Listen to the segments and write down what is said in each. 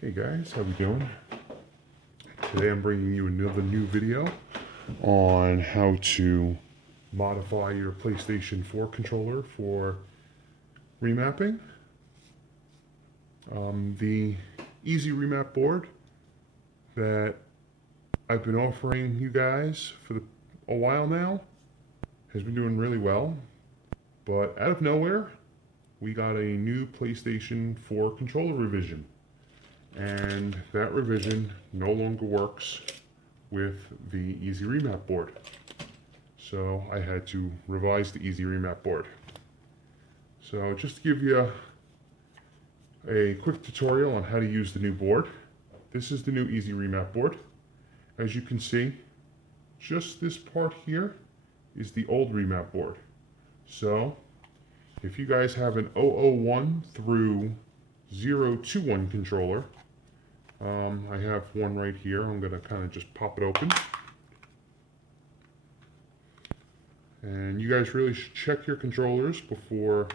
Hey guys, how we doing? Today I'm bringing you another new video on how to modify your PlayStation 4 controller for remapping. The EZ REMAP board that I've been offering you guys for a while now has been doing really well, but out of nowhere we got a new PlayStation 4 controller revision. And that revision no longer works with the EZ REMAP board. So I had to revise the EZ REMAP board. So just to give you a quick tutorial on how to use the new board. This is the new EZ REMAP board. As you can see, just this part here is the old remap board. So if you guys have an 001 through 021 controller, I have one right here. I'm going to kind of just pop it open. And you guys really should check your controllers before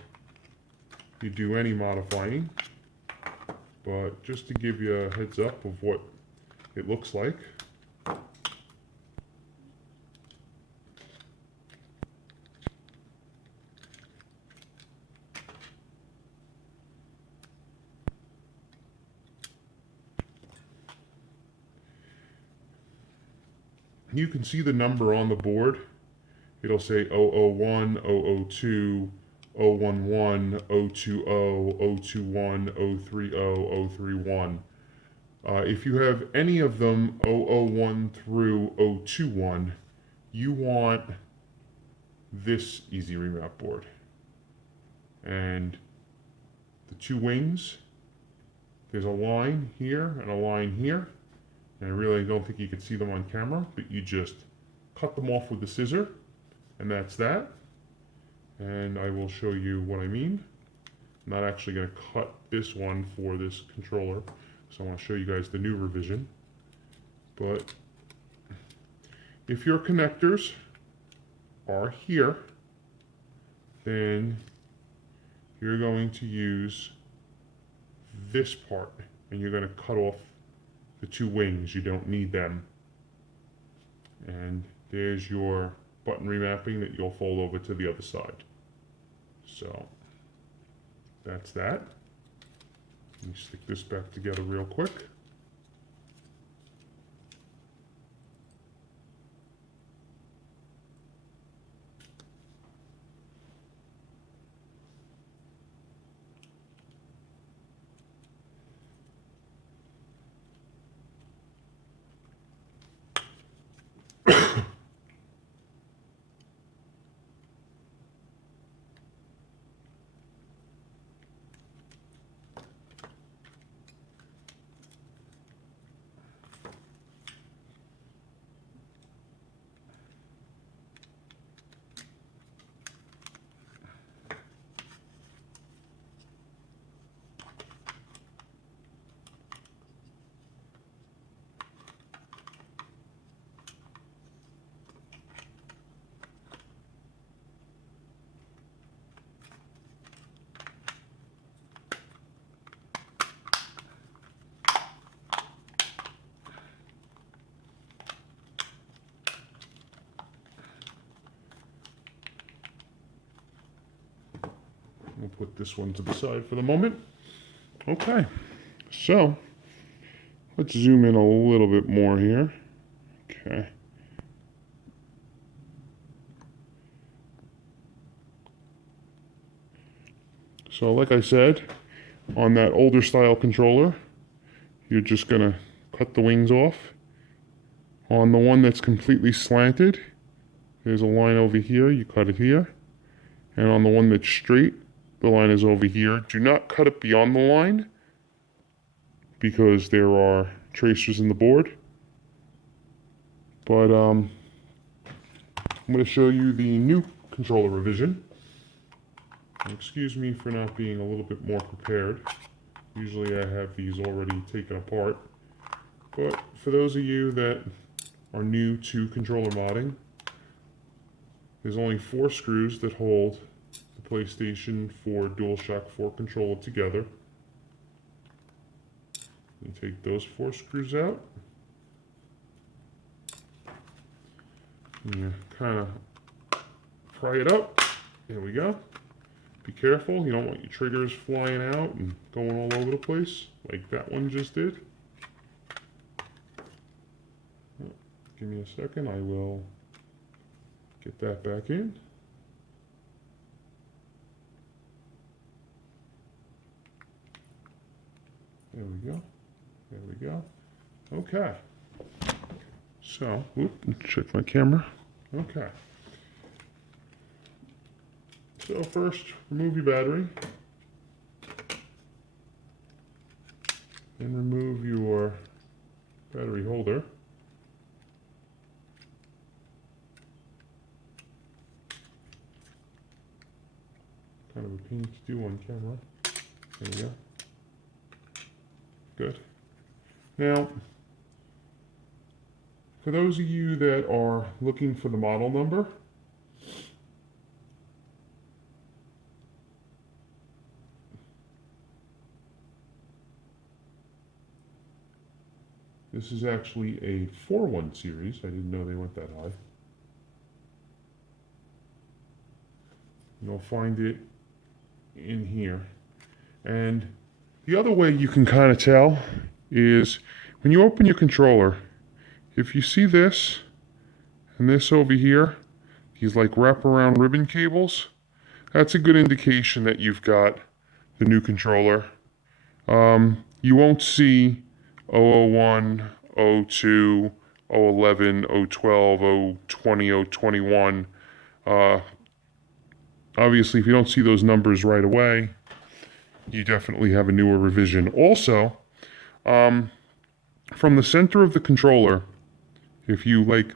you do any modifying. But just to give you a heads up of what it looks like. You can see the number on the board. It'll say 001, 002, 011, 020, 021, 030, 031. If you have any of them 001 through 021, you want this EZ REMAP board. And the two wings, there's a line here and a line here. And I really don't think you can see them on camera, but you just cut them off with the scissor, and that's that. And I will show you what I mean. I'm not actually going to cut this one for this controller, so I want to show you guys the new revision. But if your connectors are here, then you're going to use this part, and you're going to cut off the two wings. You don't need them. And there's your button remapping that you'll fold over to the other side. So that's that. Let me stick this back together real quick. We'll put this one to the side for the moment. Okay, so let's zoom in a little bit more here. Okay. So like I said, on that older style controller, you're just going to cut the wings off. On the one that's completely slanted, there's a line over here, you cut it here. And on the one that's straight, the line is over here. Do not cut it beyond the line because there are tracers in the board. But I'm going to show you the new controller revision. Excuse me for not being a little bit more prepared. Usually I have these already taken apart. But for those of you that are new to controller modding, there's only 4 screws that hold the PlayStation 4 DualShock 4 controller together. You take those 4 screws out. And you kind of pry it up. There we go. Be careful, you don't want your triggers flying out and going all over the place like that one just did. Give me a second, I will get that back in. There we go. There we go. Okay. So, check my camera. Okay. So first, remove your battery. And remove your battery holder. Kind of a pain to do on camera. There we go. Good. Now, for those of you that are looking for the model number, this is actually a 4-1 series. I didn't know they went that high. You'll find it in here. And the other way you can kind of tell is when you open your controller, if you see this and this over here, these like wraparound ribbon cables, that's a good indication that you've got the new controller. You won't see 001, 02, 011, 012, 020, 021. Obviously, if you don't see those numbers right away, you definitely have a newer revision. Also, from the center of the controller, if you like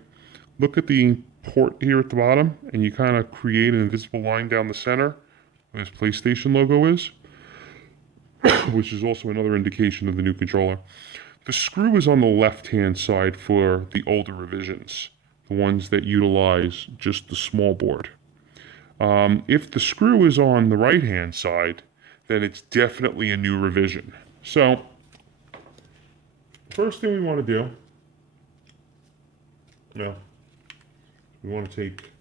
look at the port here at the bottom and you kind of create an invisible line down the center where this PlayStation logo is, which is also another indication of the new controller. The screw is on the left-hand side for the older revisions, the ones that utilize just the small board. If the screw is on the right-hand side, then it's definitely a new revision. So, first thing we want to do, we want to take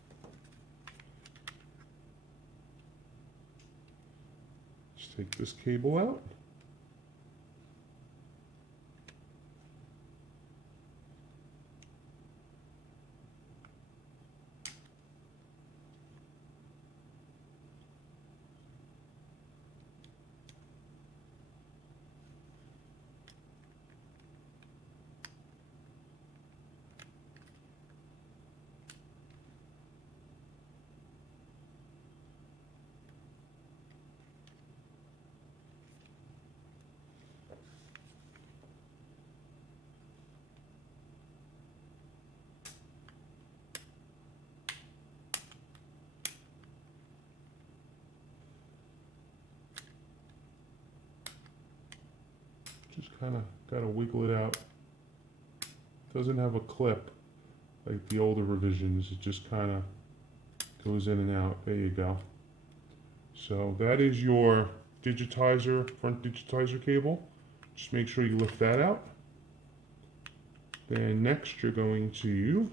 this cable out. Just kind of got to wiggle it out. Doesn't have a clip like the older revisions. It just kind of goes in and out. There you go. So that is your digitizer, front digitizer cable. Just make sure you lift that out. Then next you're going to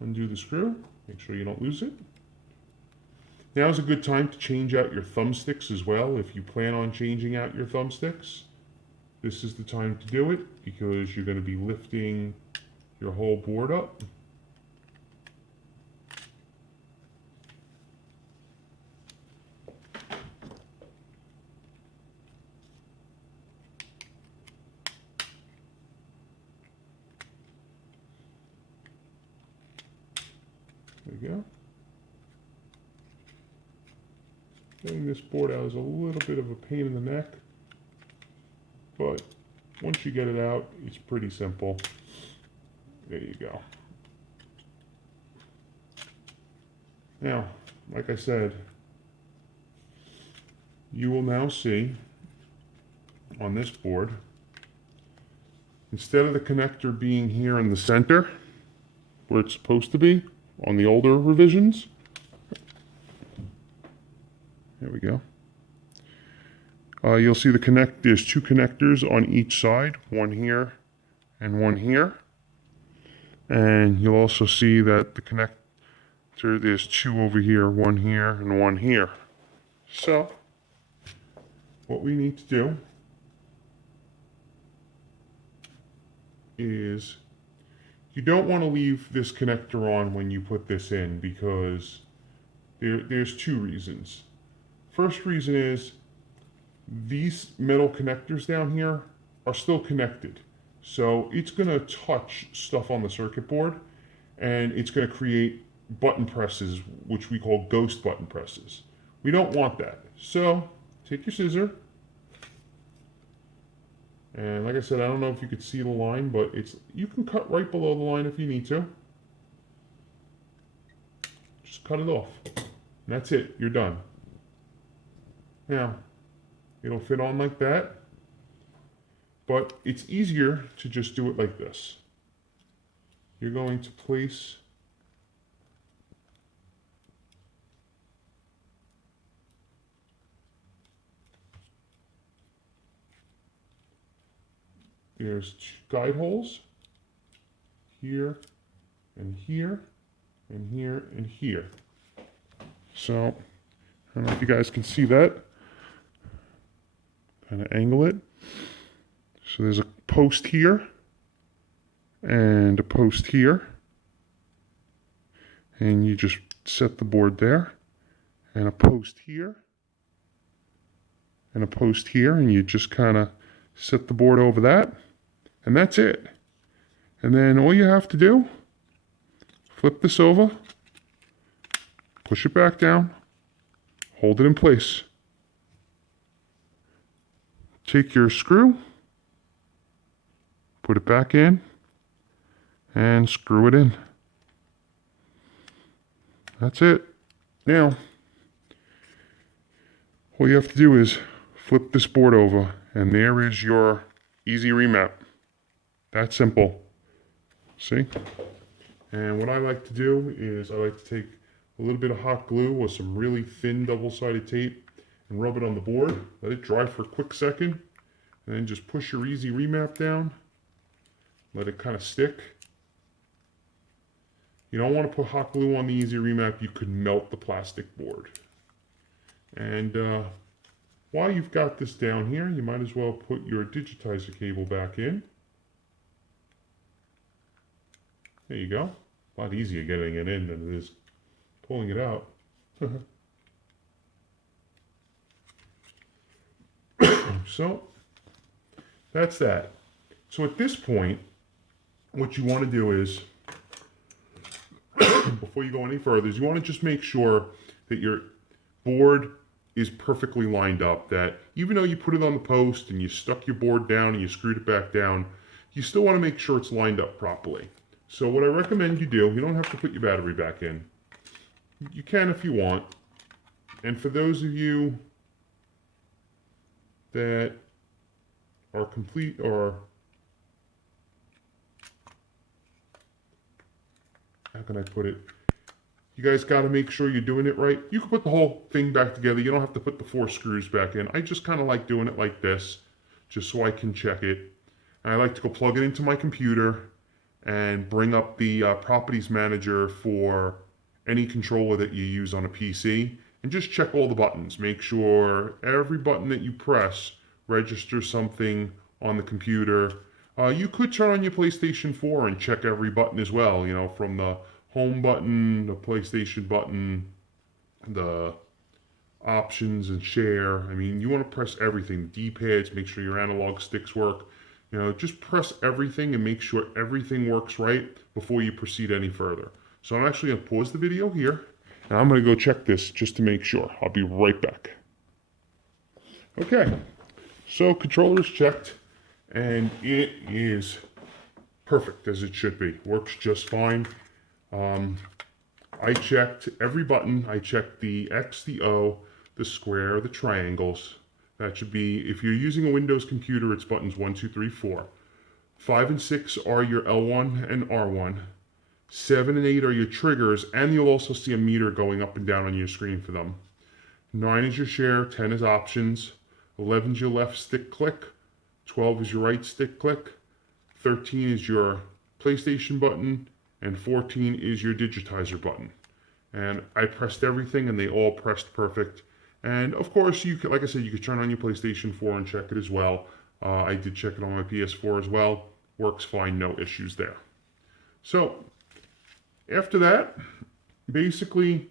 undo the screw. Make sure you don't lose it. Now is a good time to change out your thumbsticks as well. If you plan on changing out your thumbsticks, this is the time to do it because you're going to be lifting your whole board up. There we go. Getting this board out is a little bit of a pain in the neck, but once you get it out, it's pretty simple. There you go. Now, like I said, you will now see on this board, instead of the connector being here in the center, where it's supposed to be on the older revisions, there we go. You'll see there's two connectors on each side, one here and one here. And you'll also see that the connector, there's two over here, one here and one here. So, what we need to do is, you don't want to leave this connector on when you put this in, because there's two reasons. First reason is, these metal connectors down here are still connected. So it's going to touch stuff on the circuit board, and it's going to create button presses, which we call ghost button presses. We don't want that. So take your scissor, and like I said, I don't know if you could see the line, but you can cut right below the line if you need to. Just cut it off. And that's it. You're done. Now, it'll fit on like that, but it's easier to just do it like this. You're going to place there's guide holes here and here and here and here. So, I don't know if you guys can see that. Kind of angle it. So there's a post here and a post here, and you just set the board there, and a post here and a post here, and you just kind of set the board over that, and that's it. And then all you have to do, flip this over, push it back down, hold it in place. Take your screw, put it back in, and screw it in. That's it. Now, all you have to do is flip this board over, and there is your EZ Remap. That simple. See? And what I like to do is I like to take a little bit of hot glue or some really thin double-sided tape and rub it on the board. Let it dry for a quick second, and then just push your EZ Remap down. Let it kind of stick. You don't want to put hot glue on the EZ Remap. You could melt the plastic board. And while you've got this down here, you might as well put your digitizer cable back in. There you go. A lot easier getting it in than it is pulling it out. So, that's that. So at this point, what you want to do is, before you go any further, is you want to just make sure that your board is perfectly lined up, that even though you put it on the post and you stuck your board down and you screwed it back down, you still want to make sure it's lined up properly. So what I recommend you do, you don't have to put your battery back in. You can if you want. And for those of you that are complete, or how can I put it? You guys got to make sure you're doing it right. You can put the whole thing back together. You don't have to put the 4 screws back in. I just kind of like doing it like this, just so I can check it. And I like to go plug it into my computer and bring up the properties manager for any controller that you use on a PC, and just check all the buttons. Make sure every button that you press registers something on the computer. You could turn on your PlayStation 4 and check every button as well, you know, from the home button, the PlayStation button, the options and share. I mean, you want to press everything. D-pads, make sure your analog sticks work. You know, just press everything and make sure everything works right before you proceed any further. So I'm actually going to pause the video here, and I'm going to go check this just to make sure. I'll be right back. Okay, so controller is checked, and it is perfect as it should be. Works just fine. I checked every button. I checked the X, the O, the square, the triangles. That should be, if you're using a Windows computer, it's buttons 1, 2, 3, 4. 5 and 6 are your L1 and R1. 7 and 8 are your triggers, and you'll also see a meter going up and down on your screen for them. 9 is your share, 10 is options, 11 is your left stick click, 12 is your right stick click, 13 is your PlayStation button, and 14 is your digitizer button. And I pressed everything and they all pressed perfect. And of course, you could, like I said, you could turn on your PlayStation 4 and check it as well. I did check it on my PS4 as well. Works fine, no issues there. So after that, basically,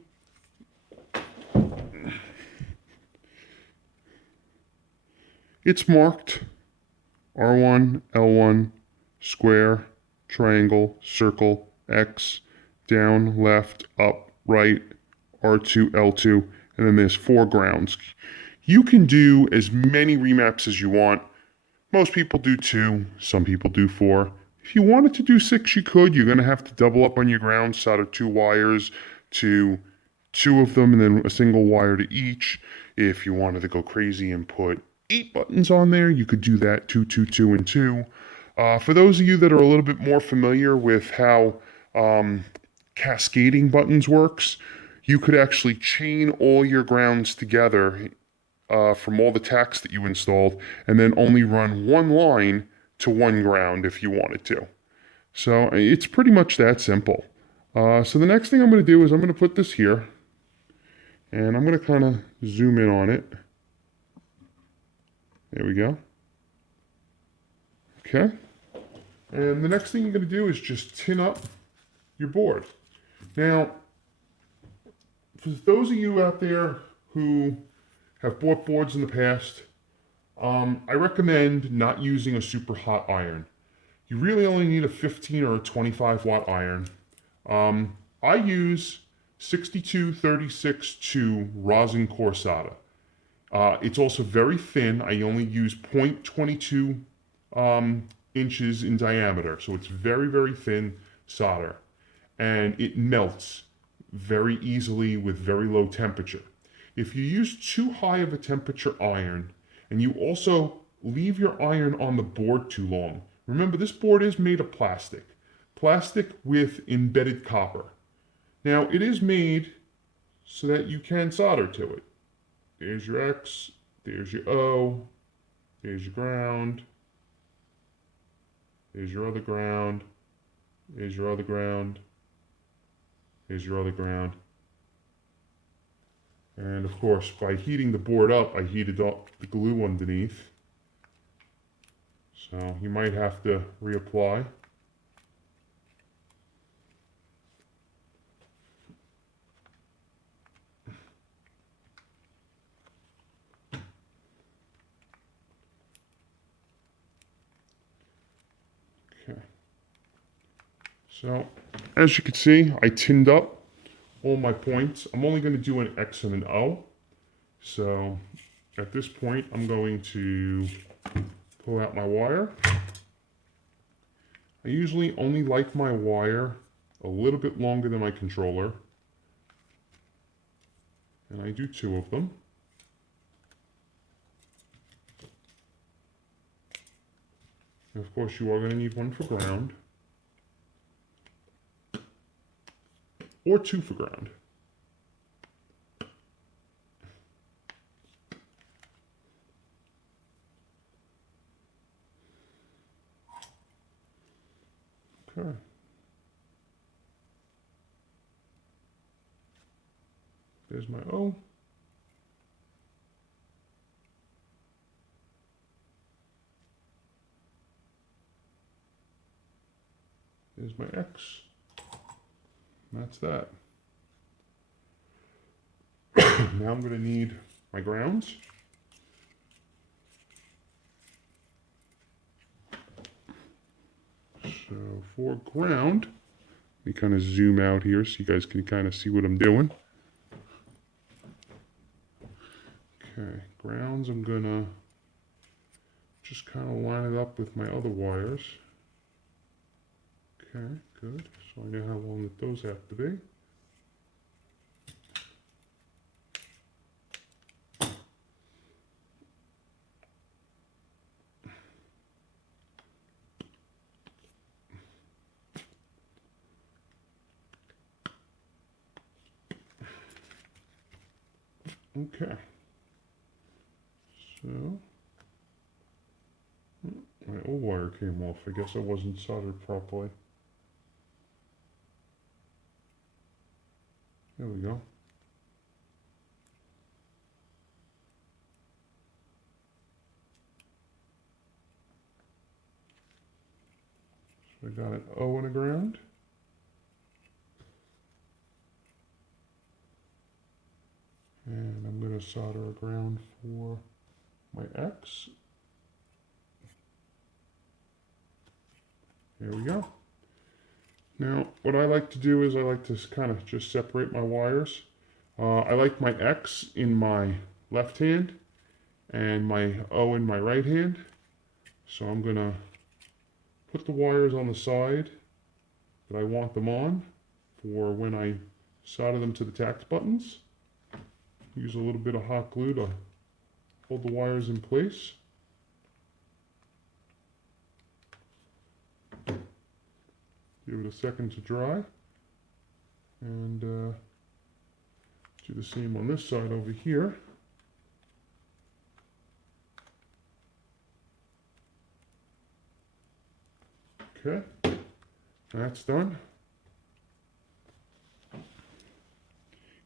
it's marked R1, L1, square, triangle, circle, X, down, left, up, right, R2, L2, and then there's 4 grounds. You can do as many remaps as you want. Most people do 2, some people do 4. If you wanted to do 6, you could. You're going to have to double up on your grounds, solder 2 wires to 2 of them and then a single wire to each. If you wanted to go crazy and put 8 buttons on there, you could do that, 2, 2, 2, and 2. For those of you that are a little bit more familiar with how cascading buttons works, you could actually chain all your grounds together from all the tacks that you installed and then only run one line to one ground if you wanted to. So it's pretty much that simple. So the next thing I'm going to do is I'm going to put this here and I'm going to kind of zoom in on it. There we go. Okay. And the next thing you're going to do is just tin up your board. Now, for those of you out there who have bought boards in the past, I recommend not using a super hot iron. You really only need a 15 or a 25 watt iron. I use 6236-2 rosin core solder. It's also very thin. I only use 0.22 inches in diameter, so it's very, very thin solder. And it melts very easily with very low temperature. If you use too high of a temperature iron, and you also leave your iron on the board too long, remember this board is made of plastic with embedded copper. Now it is made so that you can solder to it. There's your X, there's your O, there's your ground, there's your other ground, there's your other ground, there's your other ground. And of course, by heating the board up, I heated up the glue underneath. So you might have to reapply. Okay. So, as you can see, I tinned up all my points. I'm only going to do an X and an O. So at this point, I'm going to pull out my wire. I usually only like my wire a little bit longer than my controller. And I do 2 of them. And of course, you are going to need 1 for ground. Or 2 for ground. Okay. There's my O. There's my X. That's that. Now I'm going to need my grounds. So for ground, let me kind of zoom out here so you guys can kind of see what I'm doing. Okay, grounds, I'm going to just kind of line it up with my other wires. Okay, good. So I know how long that those have to be. Okay. So, my old wire came off. I guess I wasn't soldered properly. There we go. So I got an O and a ground. And I'm going to solder a ground for my X. There we go. Now, what I like to do is I like to kind of just separate my wires. I like my X in my left hand and my O in my right hand. So I'm going to put the wires on the side that I want them on for when I solder them to the tax buttons. Use a little bit of hot glue to hold the wires in place. Give it a second to dry. And do the same on this side over here. Okay, that's done.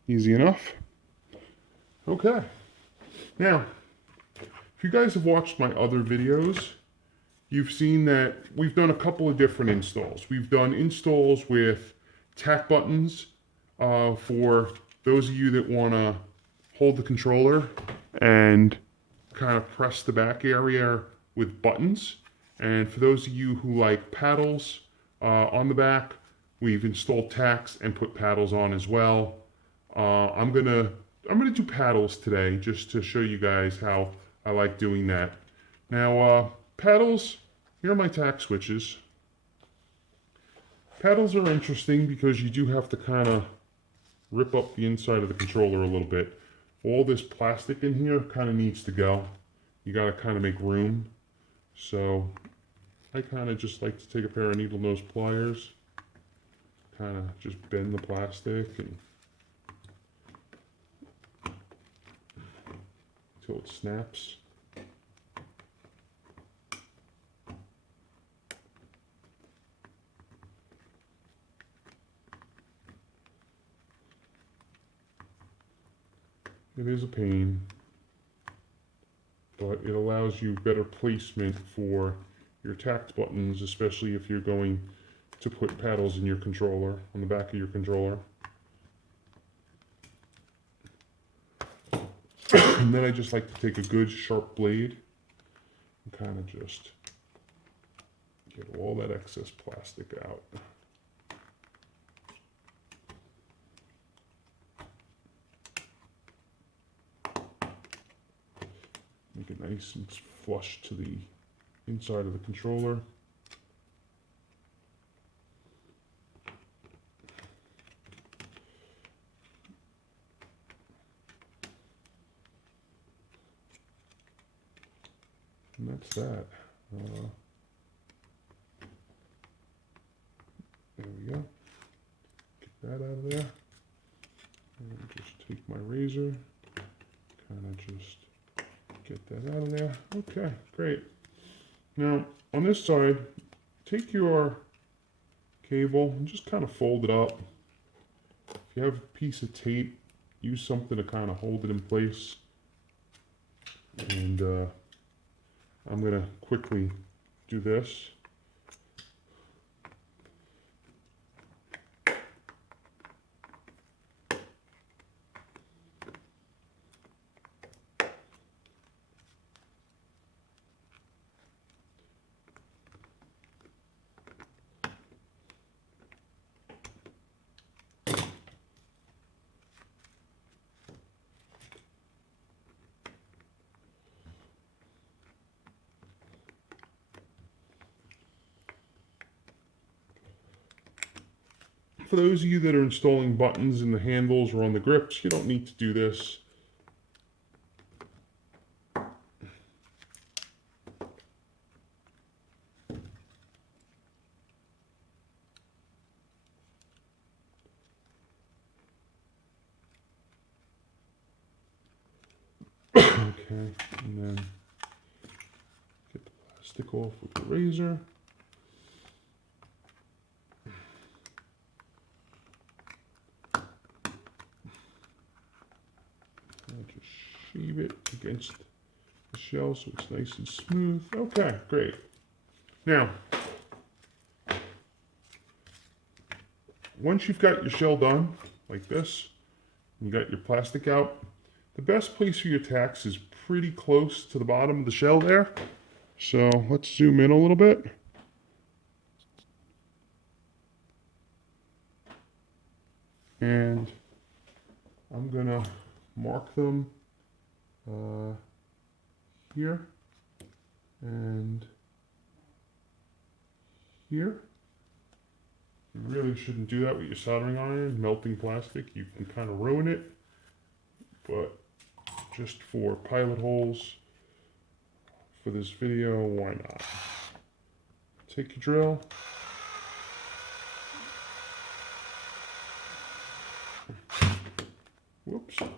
Easy enough. Okay, now, if you guys have watched my other videos, you've seen that we've done a couple of different installs. We've done installs with tack buttons for those of you that want to hold the controller and kind of press the back area with buttons. And for those of you who like paddles on the back, we've installed tacks and put paddles on as well. I'm gonna do paddles today just to show you guys how I like doing that. Now, paddles, here are my tack switches. Paddles are interesting because you do have to kind of rip up the inside of the controller a little bit. All this plastic in here kind of needs to go. You got to kind of make room. So I kind of just like to take a pair of needle nose pliers, kind of just bend the plastic and until it snaps. It is a pain, but it allows you better placement for your tact buttons, especially if you're going to put paddles in your controller, on the back of your controller. And then I just like to take a good sharp blade and kind of just get all that excess plastic out. Make it nice and flush to the inside of the controller. And that's that. There we go. Get that out of there. And just take my razor, kind of just get that out of there. Okay, great. Now, on this side, take your cable and just kind of fold it up. If you have a piece of tape, use something to kind of hold it in place. And I'm going to quickly do this. For those of you that are installing buttons in the handles or on the grips, you don't need to do this. Okay, and then get the plastic off with the razor. And just shave it against the shell so it's nice and smooth. Okay, great. Now, once you've got your shell done, like this, and you got your plastic out, the best place for your tacks is pretty close to the bottom of the shell there. So let's zoom in a little bit. And I'm gonna mark them here and here. You really shouldn't do that with your soldering iron. Melting plastic, you can kind of ruin it. But just for pilot holes for this video, why not? Take your drill. Whoops. There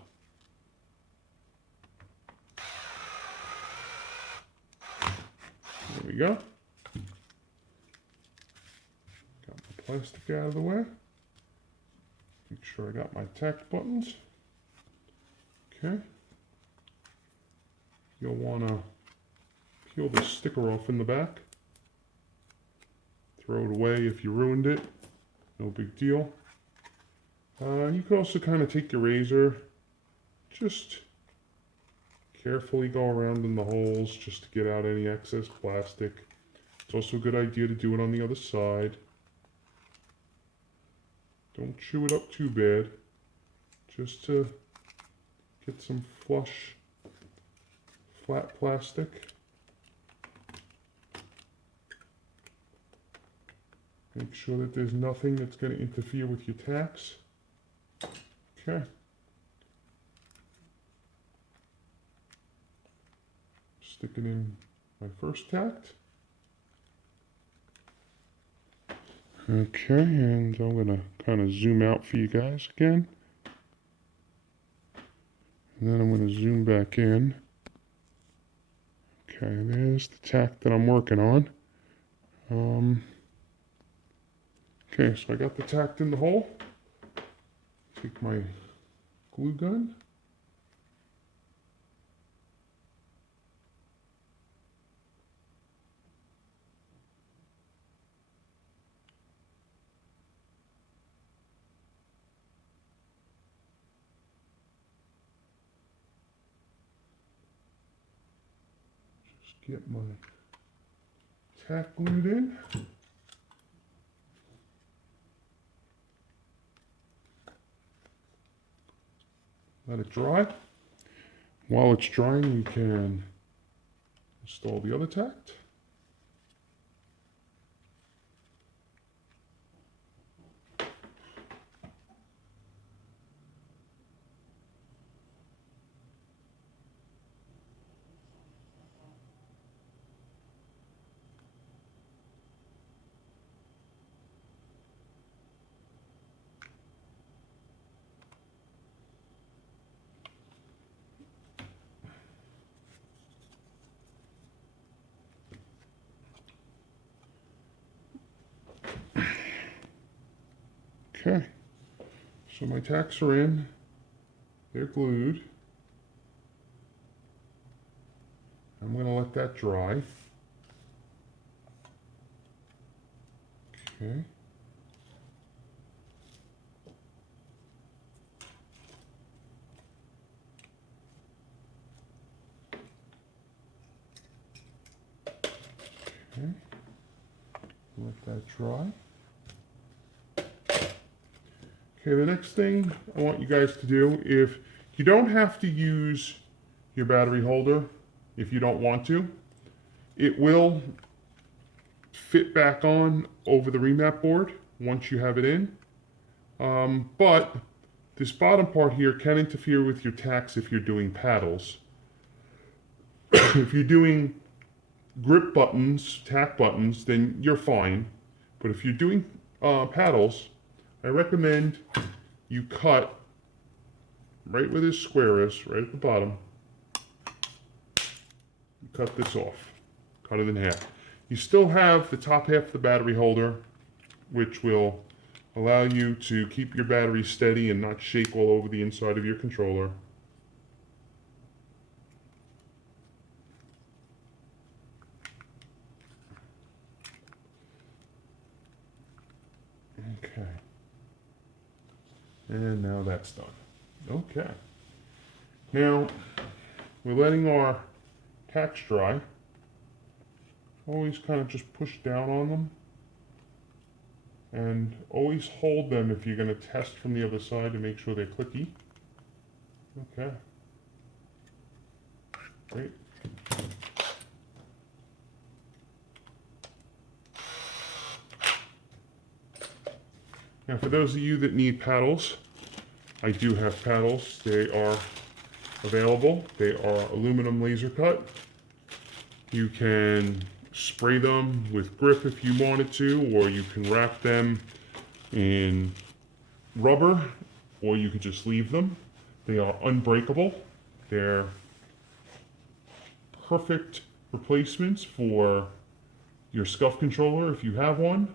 we go. Got my plastic out of the way. Make sure I got my tack buttons. Okay. You'll want to peel the sticker off in the back. Throw it away if you ruined it. No big deal. You can also kind of take your razor, just carefully go around in the holes just to get out any excess plastic. It's also a good idea to do it on the other side. Don't chew it up too bad, just to get some flush, flat plastic. Make sure that there's nothing that's going to interfere with your tacks. Okay. Stick it in my first tact. Okay, and I'm going to kind of zoom out for you guys again. And then I'm going to zoom back in. Okay, there's the tack that I'm working on. Okay, so I got the tack in the hole. Take my glue gun. Just get my tack glued in. Let it dry. While it's drying, we can install the other tact. Okay, so my tacks are in, they're glued. I'm going to let that dry. Okay. Okay. Let that dry. Okay, the next thing I want you guys to do, if you don't have to use your battery holder, if you don't want to, it will fit back on over the remap board once you have it in. But this bottom part here can interfere with your tacks if you're doing paddles. If you're doing grip buttons, tack buttons, then you're fine. But if you're doing paddles, I recommend you cut right where this square is, right at the bottom, cut this off, cut it in half. You still have the top half of the battery holder, which will allow you to keep your battery steady and not shake all over the inside of your controller. Okay. And now that's done. Okay. Now, we're letting our tacks dry. Always kind of just push down on them. And always hold them if you're going to test from the other side to make sure they're clicky. Okay. Great. Now for those of you that need paddles, I do have paddles. They are available. They are aluminum laser cut. You can spray them with grip if you wanted to, or you can wrap them in rubber, or you could just leave them. They are unbreakable. They're perfect replacements for your Scuf controller if you have one,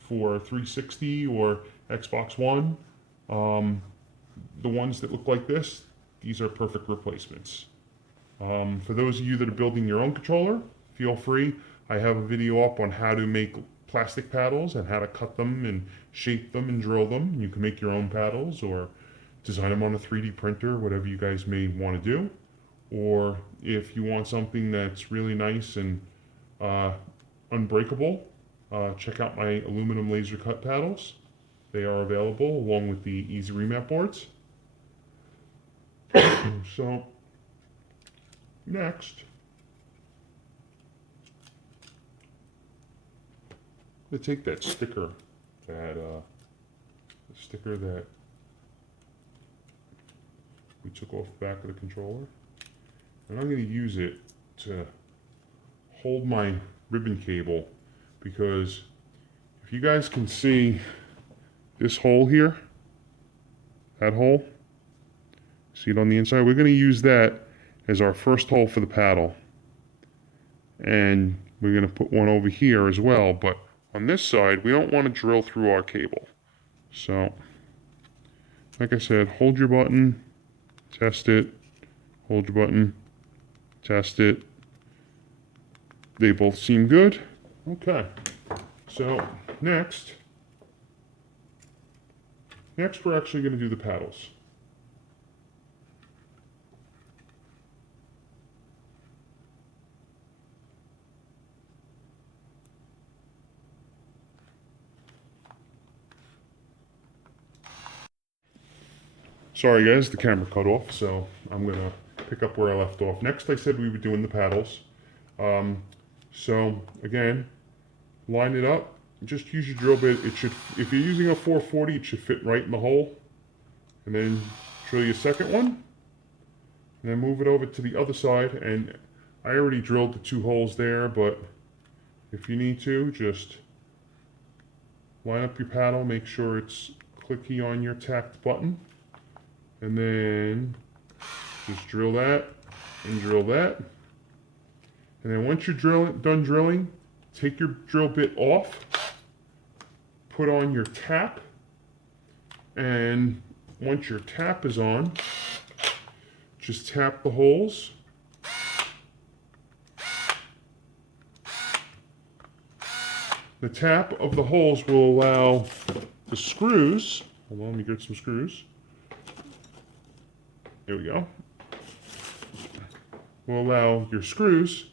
for 360 or Xbox One. The ones that look like this, these are perfect replacements. For those of you that are building your own controller, feel free. I have a video up on how to make plastic paddles and how to cut them and shape them and drill them. You can make your own paddles or design them on a 3D printer, whatever you guys may want to do. Or if you want something that's really nice and unbreakable, check out my aluminum laser cut paddles. They are available along with the EZ REMAP boards. So, next, I'm going to take that sticker that we took off the back of the controller, and I'm going to use it to hold my ribbon cable, because if you guys can see this hole here, that hole, see it on the inside, we're going to use that as our first hole for the paddle, and we're going to put one over here as well, but on this side we don't want to drill through our cable. So like I said, hold your button, test it, hold your button, test it. They both seem good. Okay, so next we're actually going to do the paddles. Sorry guys, the camera cut off, so I'm going to pick up where I left off. Next I said we were doing the paddles. So again, line it up, just use your drill bit. It should, if you're using a 440, it should fit right in the hole. And then drill your second one, and then move it over to the other side. And I already drilled the 2 holes there, but if you need to, just line up your paddle, make sure it's clicky on your tacked button, and then just drill that and drill that. And then once you're done drilling, take your drill bit off, put on your tap, and once your tap is on, just tap the holes. The tap of the holes will allow the screws, hold on, let me get some screws. There we go. Will allow your screws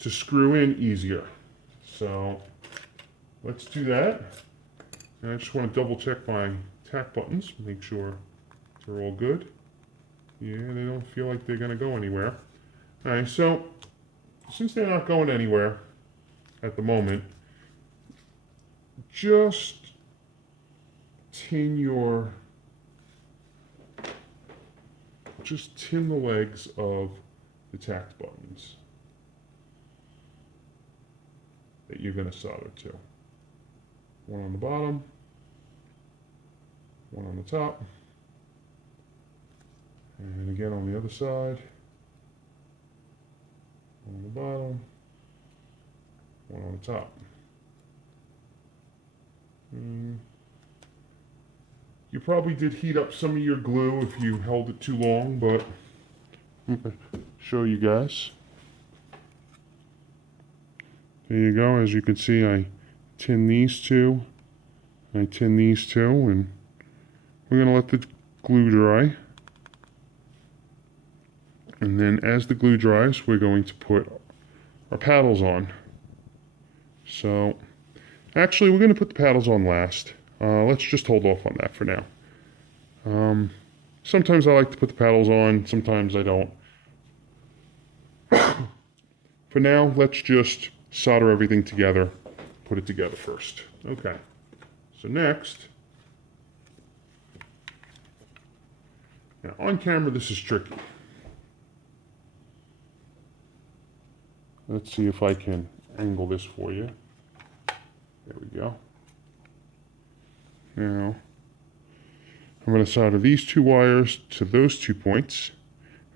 to screw in easier. So let's do that. And I just want to double check my tack buttons, make sure they're all good. Yeah, they don't feel like they're going to go anywhere. All right, so since they're not going anywhere at the moment, just tin the legs of the tack buttons that you're going to solder to. One on the bottom, one on the top, and again on the other side. one on the bottom, one on the top. You probably did heat up some of your glue if you held it too long, but I'm going to show you guys. There you go. As you can see, I tin these two, I tin these two, and we're going to let the glue dry. And then as the glue dries, we're going to put our paddles on. So, actually, we're going to put the paddles on last. Let's just hold off on that for now. Sometimes I like to put the paddles on, sometimes I don't. For now, let's just solder everything together, put it together first. Okay, so next, now on camera this is tricky. Let's see if I can angle this for you. There we go. Now, I'm going to solder these two wires to those 2 points,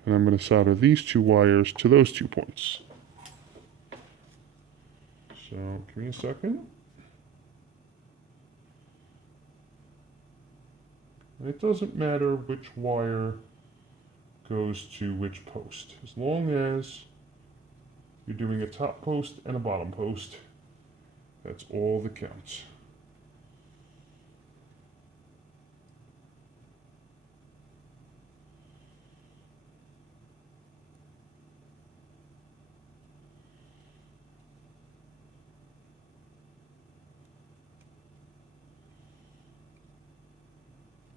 and I'm going to solder these 2 wires to those 2 points. So, give me a second. It doesn't matter which wire goes to which post, as long as you're doing a top post and a bottom post. That's all that counts.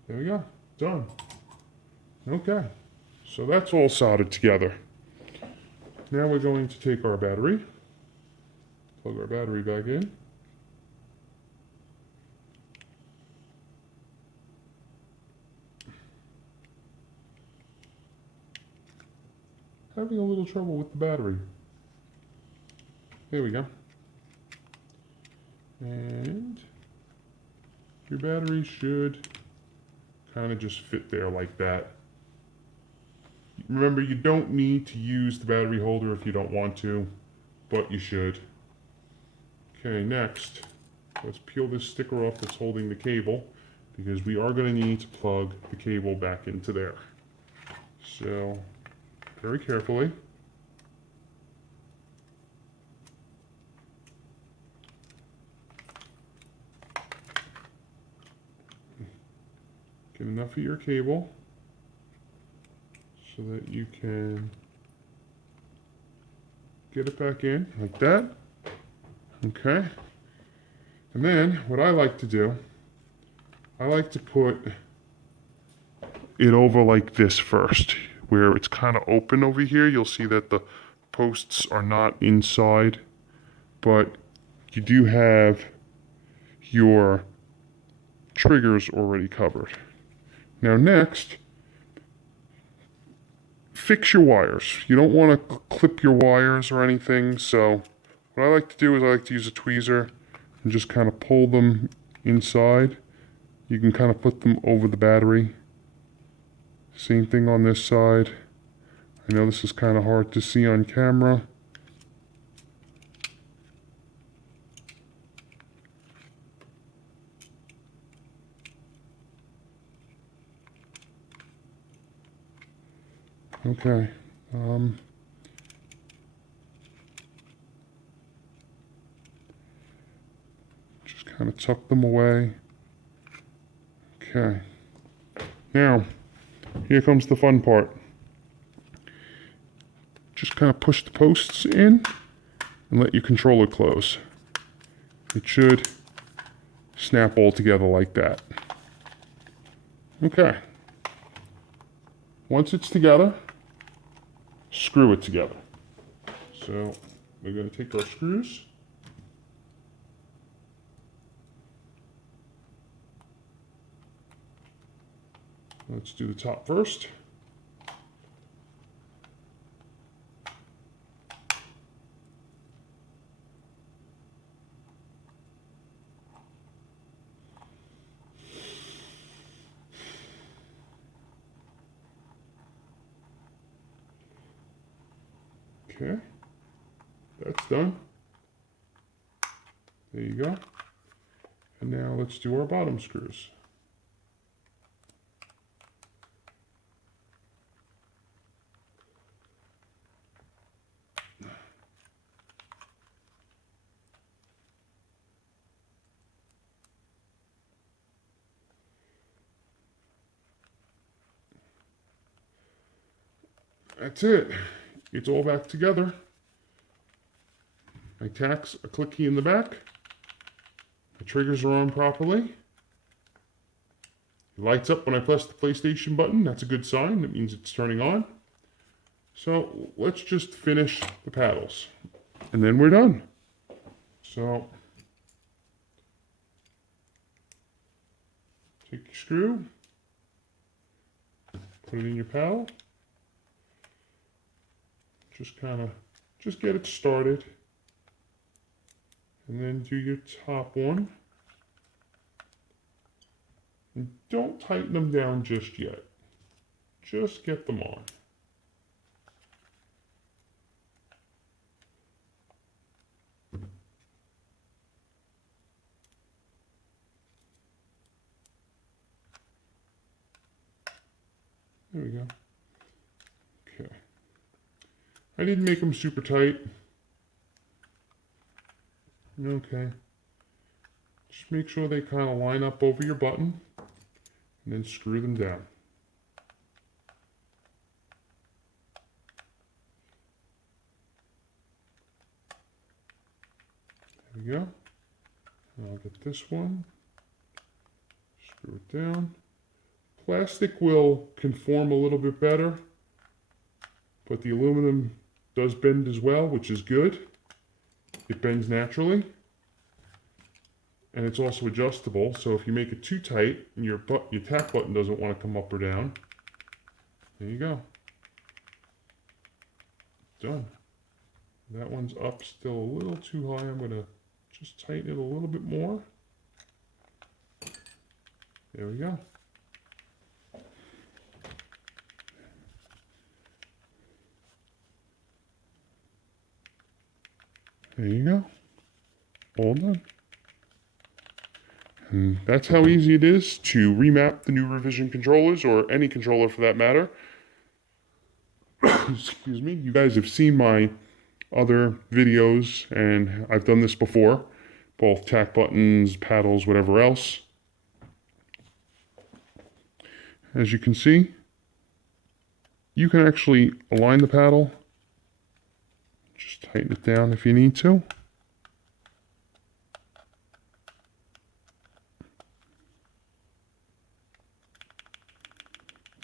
There we go, done. Okay, so that's all soldered together. Now we're going to take our battery, plug our battery back in. Having a little trouble with the battery. There we go. And your battery should kind of just fit there like that. Remember, you don't need to use the battery holder if you don't want to, but you should. Okay, next, let's peel this sticker off that's holding the cable, because we are going to need to plug the cable back into there. So, very carefully. Get enough of your cable so that you can get it back in like that. Okay. And then what I like to do, I like to put it over like this first, where it's kind of open over here. You'll see that the posts are not inside, but you do have your triggers already covered. Now next, fix your wires. You don't want to clip your wires or anything, so what I like to do is I like to use a tweezer and just kind of pull them inside. You can kind of put them over the battery. Same thing on this side. I know this is kind of hard to see on camera. Okay. Just kind of tuck them away. Okay. Now, here comes the fun part. Just kind of push the posts in and let your controller close. It should snap all together like that. Okay. Once it's together, screw it together. So we're going to take our screws. Let's do the top first. Okay. that's done. There you go. And now let's do our bottom screws. That's it. It's all back together. My tacks are clicky in the back. The triggers are on properly. It lights up when I press the PlayStation button. That's a good sign. That means it's turning on. So let's just finish the paddles. And then we're done. So take your screw. Put it in your paddle. Just get it started. And then do your top one. And don't tighten them down just yet. Just get them on. There we go. Okay. I didn't make them super tight. Okay. Just make sure they kind of line up over your button and then screw them down. There we go. And I'll get this one. Screw it down. Plastic will conform a little bit better, but the aluminum does bend as well, which is good. It bends naturally, and it's also adjustable, so if you make it too tight and your tack button doesn't want to come up or down, there you go. Done. That one's up still a little too high. I'm going to just tighten it a little bit more. There we go. There you go. All done. And that's how easy it is to remap the new revision controllers, or any controller for that matter. Excuse me. You guys have seen my other videos, and I've done this before. Both tack buttons, paddles, whatever else. As you can see, you can actually align the paddle. Just tighten it down if you need to.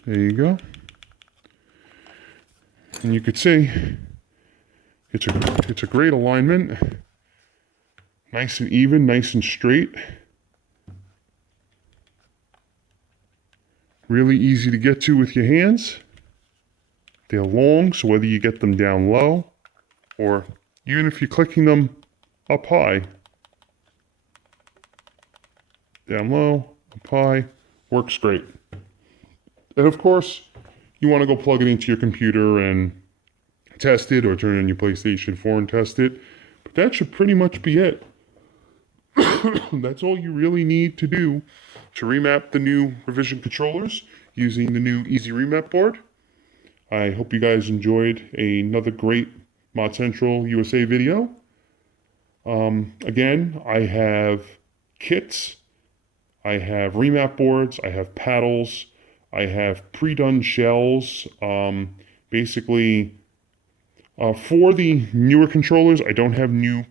There you go. And you could see it's a great alignment. Nice and even, nice and straight. Really easy to get to with your hands. They're long, so whether you get them down low, or even if you're clicking them up high, down low, up high, works great. And of course, you want to go plug it into your computer and test it, or turn on your PlayStation 4 and test it. But that should pretty much be it. That's all you really need to do to remap the new revision controllers using the new EZ REMAP board. I hope you guys enjoyed another great Mod Central USA video. Again, I have kits, I have remap boards, I have paddles, I have pre-done shells. Basically, for the newer controllers, I don't have new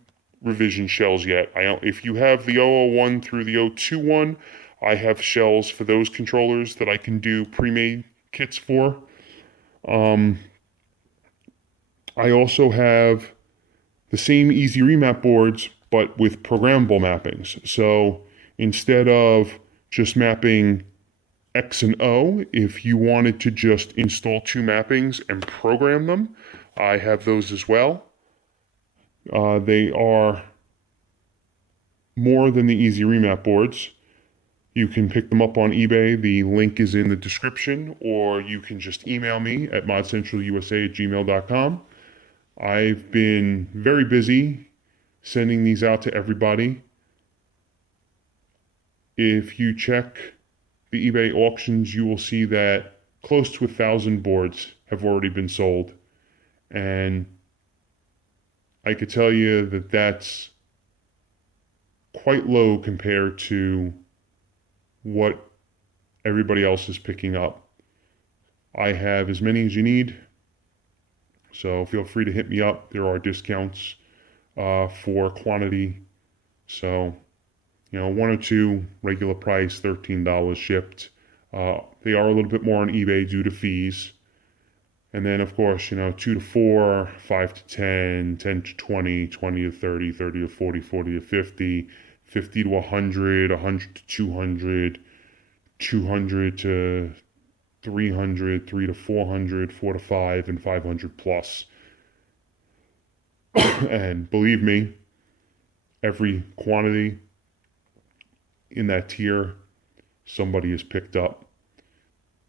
revision shells yet. If you have the 001 through the 021, I have shells for those controllers that I can do pre-made kits for. I also have the same EZ REMAP boards, but with programmable mappings. So instead of just mapping X and O, if you wanted to just install two mappings and program them, I have those as well. They are more than the EZ REMAP boards. You can pick them up on eBay. The link is in the description, or you can just email me at modcentralusa@gmail.com. I've been very busy sending these out to everybody. If you check the eBay auctions, you will see that close to 1,000 boards have already been sold. And I could tell you that that's quite low compared to what everybody else is picking up. I have as many as you need, so feel free to hit me up. There are discounts for quantity. So, one or two regular price, $13 shipped. They are a little bit more on eBay due to fees. And then, of course, 2 to 4, 5 to 10, 10 to 20, 20 to 30, 30 to 40, 40 to 50, 50 to 100, 100 to 200, 200 to 300, 3 to 400, 4 to 5, and 500 plus. And believe me, every quantity in that tier, somebody has picked up.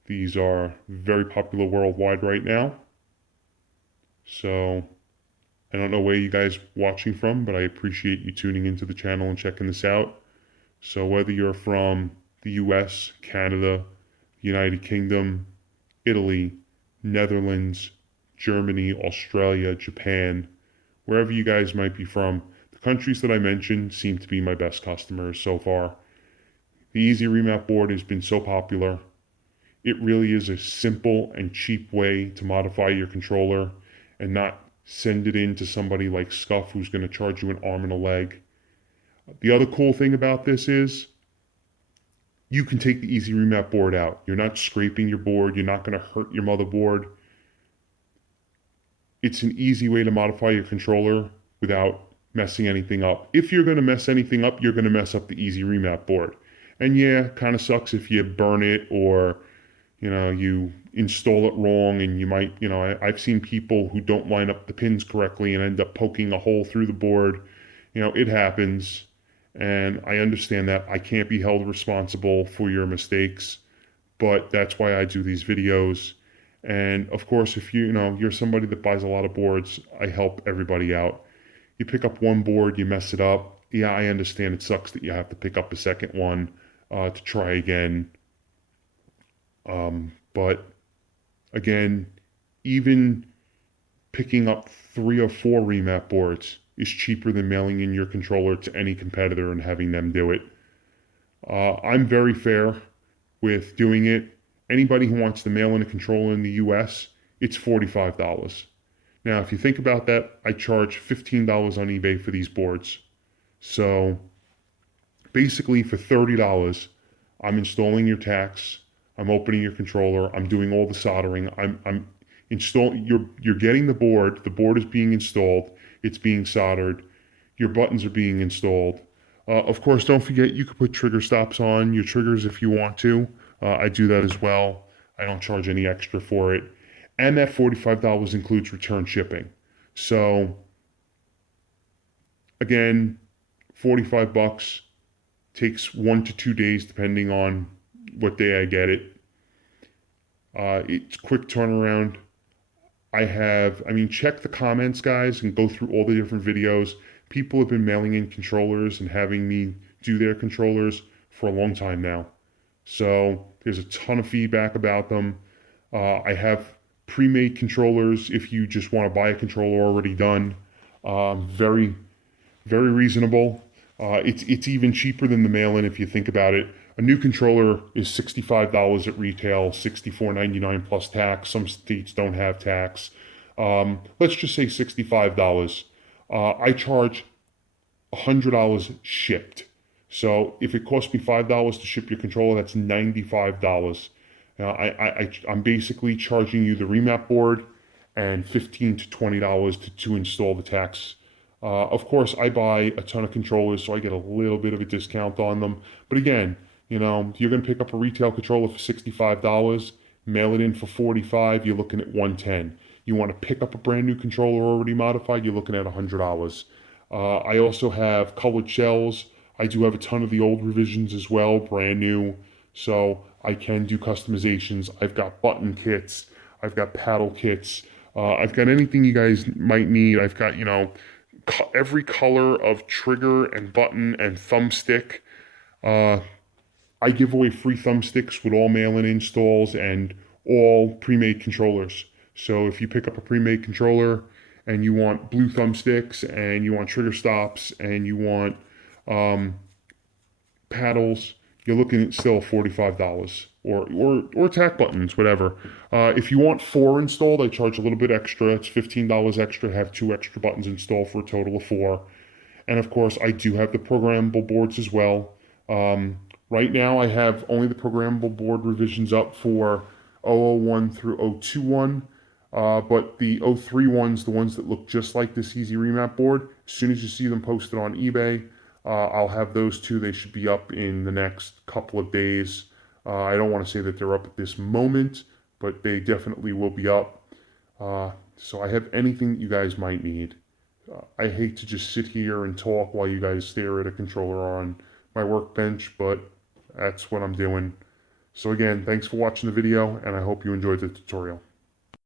These are very popular worldwide right now. So I don't know where you guys watching from, but I appreciate you tuning into the channel and checking this out. So whether you're from the US, Canada, United Kingdom, Italy, Netherlands, Germany, Australia, Japan, wherever you guys might be from, the countries that I mentioned seem to be my best customers so far. The EZ REMAP board has been so popular. It really is a simple and cheap way to modify your controller and not send it in to somebody like Scuf who's going to charge you an arm and a leg. The other cool thing about this is you can take the EZ REMAP board out. You're not scraping your board. You're not going to hurt your motherboard. It's an easy way to modify your controller without messing anything up. If you're going to mess anything up, you're going to mess up the EZ REMAP board. And yeah, kind of sucks if you burn it or you install it wrong and you might, I've seen people who don't line up the pins correctly and end up poking a hole through the board. It happens. And I understand that. I can't be held responsible for your mistakes, but that's why I do these videos. And of course, if you're somebody that buys a lot of boards, I help everybody out. You pick up one board, you mess it up. Yeah, I understand it sucks that you have to pick up a second one to try again. But again, even picking up 3 or 4 remap boards is cheaper than mailing in your controller to any competitor and having them do it. I'm very fair with doing it. Anybody who wants to mail in a controller in the US, it's $45. Now, if you think about that, I charge $15 on eBay for these boards. So basically for $30, I'm installing your tacks, I'm opening your controller, I'm doing all the soldering, I'm installing, you're getting the board is being installed, it's being soldered, your buttons are being installed. Of course, don't forget you could put trigger stops on your triggers if you want to. I do that as well. I don't charge any extra for it. And that $45 includes return shipping. So again, $45 takes 1 to 2 days depending on what day I get it. It's quick turnaround. Check the comments, guys, and go through all the different videos. People have been mailing in controllers and having me do their controllers for a long time now. So there's a ton of feedback about them. I have pre-made controllers if you just want to buy a controller already done. Very, very reasonable. It's even cheaper than the mail-in if you think about it. A new controller is $65 at retail, $64.99 plus tax. Some states don't have tax. Let's just say $65. I charge $100 shipped. So if it costs me $5 to ship your controller, that's $95. I'm basically charging you the remap board and $15 to $20 to install the tacks. Of course, I buy a ton of controllers, so I get a little bit of a discount on them. But again, you're going to pick up a retail controller for $65, mail it in for $45, you're looking at $110. You want to pick up a brand new controller already modified, you're looking at $100. I also have colored shells. I do have a ton of the old revisions as well, brand new. So I can do customizations. I've got button kits. I've got paddle kits. I've got anything you guys might need. I've got, you know, every color of trigger and button and thumbstick. I give away free thumbsticks with all mail-in installs and all pre-made controllers. So if you pick up a pre-made controller and you want blue thumbsticks and you want trigger stops and you want paddles, you're looking at still $45 or tack buttons, whatever. If you want 4 installed, I charge a little bit extra. It's $15 extra to have 2 extra buttons installed for a total of 4. And of course, I do have the programmable boards as well. Right now, I have only the programmable board revisions up for 001 through 021. But the 03 ones, the ones that look just like this EZ REMAP board, as soon as you see them posted on eBay, I'll have those too. They should be up in the next couple of days. I don't want to say that they're up at this moment, but they definitely will be up. So I have anything that you guys might need. I hate to just sit here and talk while you guys stare at a controller on my workbench, but that's what I'm doing. So again, thanks for watching the video, and I hope you enjoyed the tutorial.